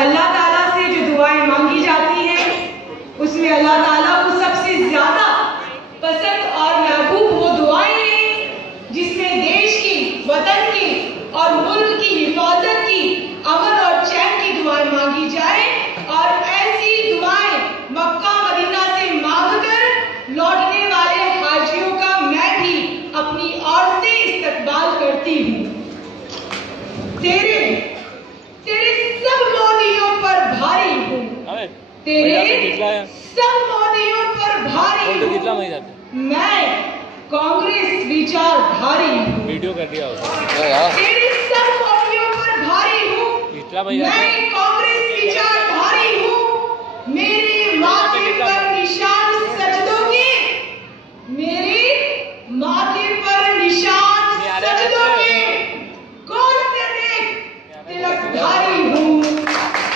अल्लाह ताला से जो दुआएं मांगी जाती हैं उसमें अल्लाह ताला को सबसे ज्यादा पसंद और महबूब वो दुआएं हैं जिसमें देश की, वतन की और मुल्क की हिफाजत की, अमन और चैन की दुआएं मांगी जाए। और ऐसी दुआएं मक्का मदीना से मांगकर लौटने वाले हाजियों का मैं भी अपनी ओर से इस्तकबाल करती हूँ। तेरे सब मोदियों पर भारी हूँ, तेरे सब मोदियों पर भारी हूँ, मैं कांग्रेस विचारधारी हूँ। वीडियो कर दिया तेरे सब मोदियों पर भारी हूँ, मैं कांग्रेस विचारधारी हूँ। मेरे माथे पर निशान सजदों के, मेरे माथे पर निशान सजदों के, कौन से देख तिलकधारी हूँ,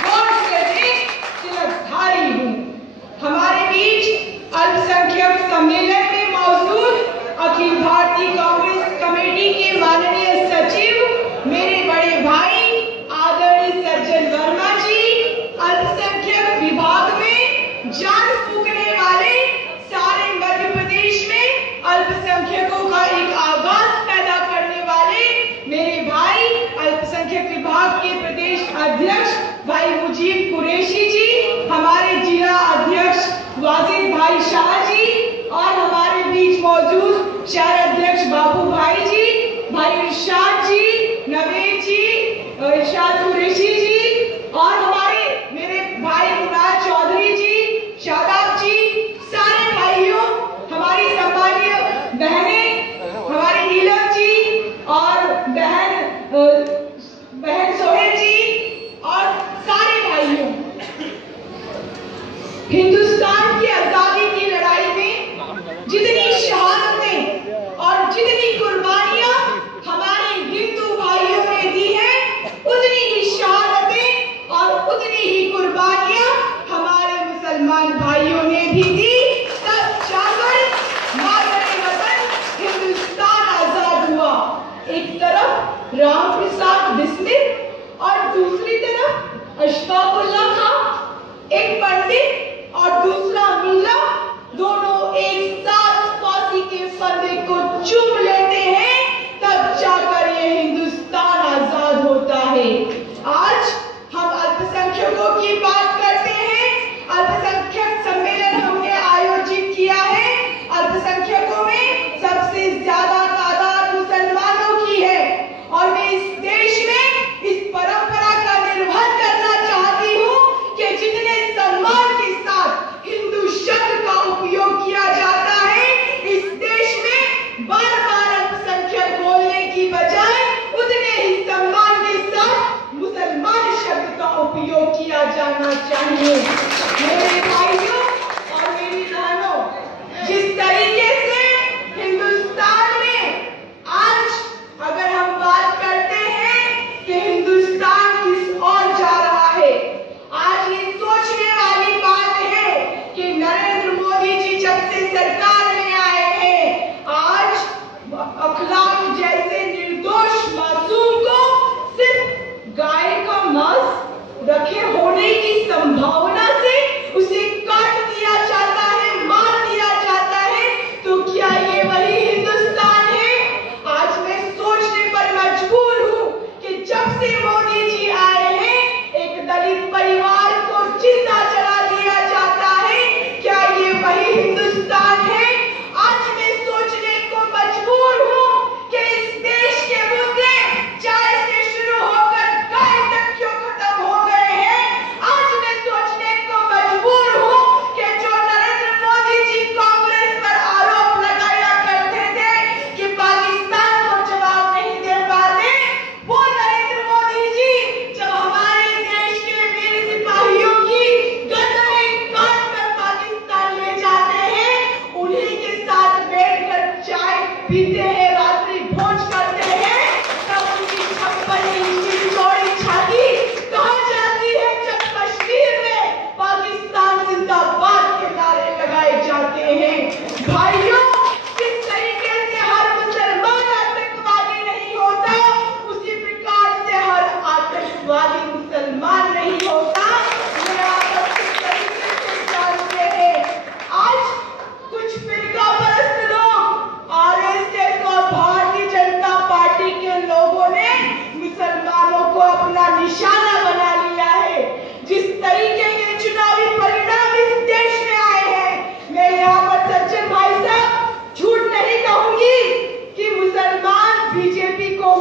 कौन से देख तिलकधारी हूँ। हमारे बीच अल्पसंख्यक सम्मेलन में मौजूद अखिल भारतीय कांग्रेस कमेटी के माननीय सचिव मेरे बड़े भाई आदरणीय सज्जन वर्मा जी, अल्पसंख्यक विभाग में जान फूंकने वाले, सारे मध्य प्रदेश में अल्पसंख्यकों का एक आगाज पैदा करने वाले मेरे भाई अल्पसंख्यक विभाग के प्रदेश अध्यक्ष भाई मुजीब कुरैशी जी, हमारे जिला अध्यक्ष वाजिद भाई शाह जी और हमारे बीच मौजूद शहर अध्यक्ष बाबू भाई जी, भाई इरशाद जी, नवेद जी, इरशाद कुरैशी जी और हमारे मेरे भाई मुराद चौधरी जी, शादाब जी, सारे भाइयों, हमारी सम्मानीय बहनें, हमारी नीलम जी और बहन सोहेल जी और सारे भाइयों, हिंदुस्तान की आजादी की लड़ाई में जितनी शहादतें और जितनी कुर्बानियां हमारे हिंदू भाइयों ने दी हैं, उतनी ही शहादतें और उतनी ही कुर्बानियां हमारे मुसलमान भाइयों ने भी दी। तब जाकर मातरे वतन हिंदुस्तान आजाद हुआ। एक तरफ राम प्रसाद बिस्मिल और दूसरी तरफ अशफाकुल्लाह खां, एक पंडित और दूसरा मुल्ला, दोनों एक साथ फांसी के फंदे को चूम लेते हैं, तब जाकर ये हिंदुस्तान आजाद होता है। आज हम अल्पसंख्यकों की बात करते हैं। अल्पसंख्यक सम्मेलन हमने आयोजित किया है। अल्पसंख्यकों में सबसे ज्यादा तादाद मुसलमानों की है और मैं इस देश में इस परंपरा का निर्वहन करना चाहती हूँ कि जितने सम्मान के साथ हिंदू शब्द का उपयोग किया जाता है, इस देश में बार बार अल्पसंख्यक बोलने की बजाय उतने ही सम्मान के साथ मुसलमान शब्द का उपयोग किया जाना चाहिए। मेरे भाइयों और मेरी बहनों, जिस तरीके से हिंदुस्तान में आज अगर हम बात करते हैं कि हिंदुस्तान किस ओर जा रहा है, आज ये सोचने वाली बात है कि नरेंद्र मोदी जी जब से सरकार में आए हैं, आज अखलाक जैसे निर्दोष मासूम को सिर्फ गाय का मांस रखे होने की संभावना से उसे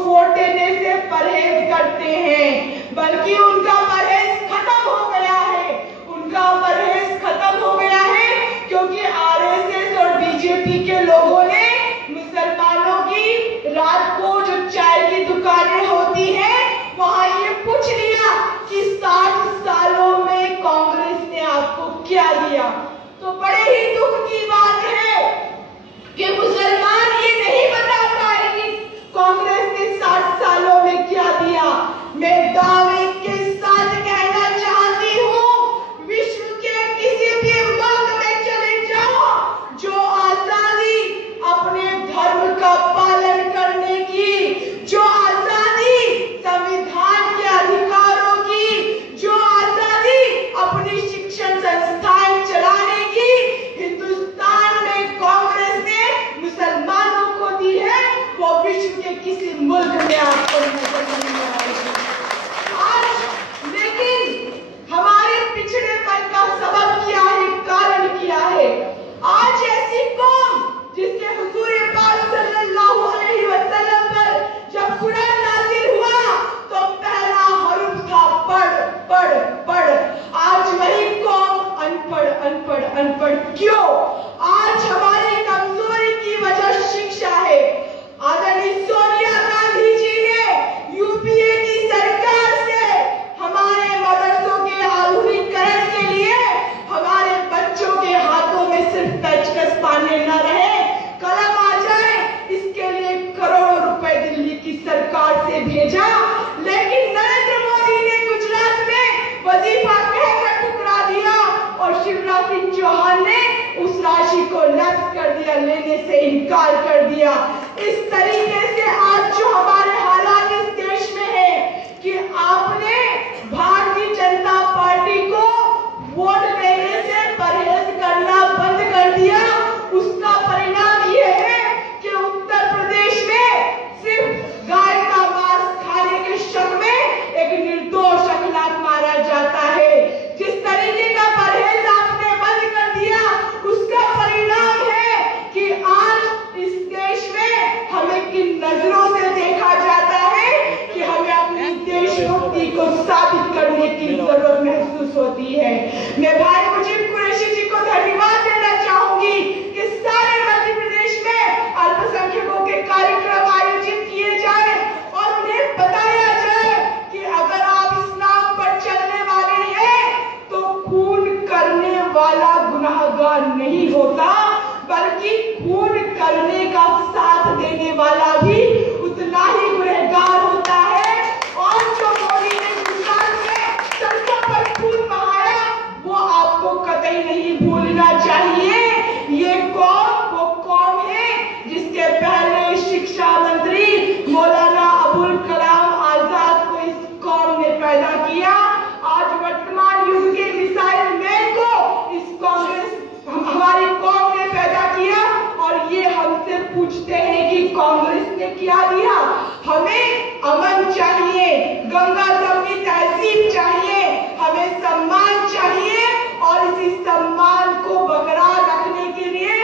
वोट देने से परहेज करते हैं, बल्कि उनका परहेज खत्म हो गया है। उनका परहेज खत्म हो गया है क्योंकि आरएसएस और बीजेपी के लोगों ने मुसलमानों की रात को जो चाय की दुकानें होती हैं वहां ये पूछ लिया कि 60 सालों में कांग्रेस ने आपको क्या दिया। तो बड़े ही दुख की बात है कि मुसलमान ये नहीं बता पाएंगे कांग्रेस ने 60 सालों में क्या दिया। मैं दावे के साथ कहना चाहती हूँ, विश्व के किसी भी मुल्क में चले जाओ, जो आजादी अपने धर्म का पालन करने की, जो आजादी संविधान के अधिकारों की, जो आजादी अपनी शिक्षण संस्थाएं चलाने की हिंदुस्तान में कांग्रेस ने मुसलमानों को दी है, वो विश्व के किसी मुल्क में आपको नजर नहीं आएगी। आज लेकिन हमारे पिछड़ेपन का सबब क्या है, कारण क्या है? आज ऐसी कौम जिसके हुजूर पाक सल्लल्लाहु अलैहि वसल्लम पर जब कुरान नाज़िल हुआ तो पहला हर्फ था पढ़ पढ़ पढ़। आज वही कौम अनपढ़ अनपढ़ अनपढ़। क्यों? आज हमारी कमजोरी की वजह शिक्षा है। आदरणीय सोनिया गांधी जी ने यूपीए की सरकार से हमारे मदरसों के आधुनिकीकरण के लिए हमारे बच्चों के हाथों में सिर्फ पेचकस पाने न रहे, कलम आ जाए, इसके लिए करोड़ों रुपए दिल्ली की सरकार से भेजा। लेकिन नरेंद्र मोदी ने गुजरात में वजीफा कहकर ठुकरा दिया और शिवराज सिंह चौहान ने उस राशि को लफ्ज कर दिया, लेने से इनकार कर दिया। इस तरीके से आज जो हमारे हालात इस देश में है कि आपने भारतीय जनता पार्टी को वोट देने से परहेज करना बंद कर दिया। उसका परिणाम यह है कि उत्तर प्रदेश में सिर्फ गाय का मांस खाने के शक में एक निर्दोष अखलाक मारा जाता है। जिस तरीके का परहेज आपने बंद कर दिया, उसका परिणाम है कि आज इस देश में हमें किन नजरों से देखा जाता है कि हमें अपनी देशभक्ति को साबित करने की जरूरत महसूस होती है। मैं भाई मुजीब कुरैशी जी को धन्यवाद देना चाहूंगी कि सारे मध्य प्रदेश में अल्पसंख्यकों के कार्यक्रम आयोजित किए जाए और उन्हें बताया जाए कि अगर आप इस्लाम पर चलने वाले हैं तो खून करने वाला गुनाहगार नहीं होता, बल्कि खून करने का साथ देने वाला भी उतना ही गुनहगार होता है। और जो मोदी ने गुजरात में सड़कों पर खून बहाया, वो आपको कतई नहीं भूलना चाहिए। ये कौम वो कौम है जिसके पहले शिक्षा मंत्री मौलाना अबुल कलाम आजाद को इस कौम ने पैदा किया। आज वर्तमान युग के मिसाइल मैन को इस कांग्रेस हमारी कौम ने पैदा किया। और ये हमसे पूछते हैं कि कांग्रेस ने क्या दिया? हमें अमन चाहिए, गंगा जमनी तहजीब चाहिए, हमें सम्मान चाहिए। और इसी सम्मान को बरकरार रखने के लिए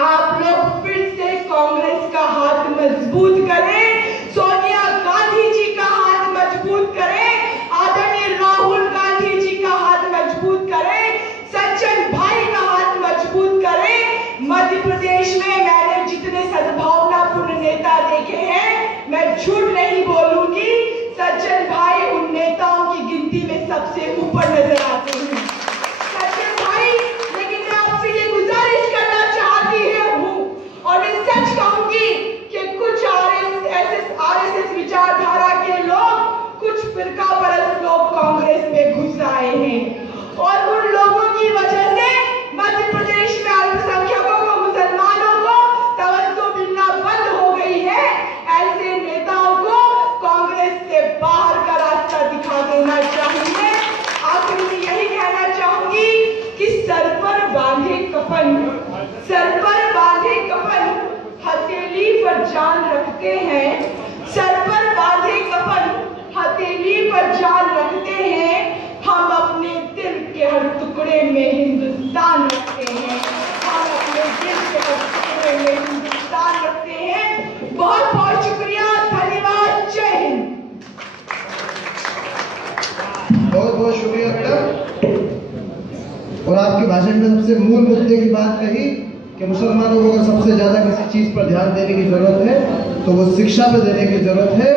आप लोग फिर से कांग्रेस का हाथ मजबूत करें, सोनिया गांधी जी का हाथ मजबूत करें, आदरणीय राहुल गांधी जी का हाथ मजबूत करें, सज्जन भाई का हाथ मजबूत करें। मध्य प्रदेश में मैंने जितने सद्भावनापूर्ण नेता देखे हैं, मैं झूठ नहीं बोलूंगी, सज्जन बहुत बहुत शुक्रिया मैडम। और आपके भाषण में सबसे मूल मुद्दे की बात कही कि मुसलमानों को अगर सबसे ज्यादा किसी चीज पर ध्यान देने की जरूरत है तो वो शिक्षा पर देने की जरूरत है।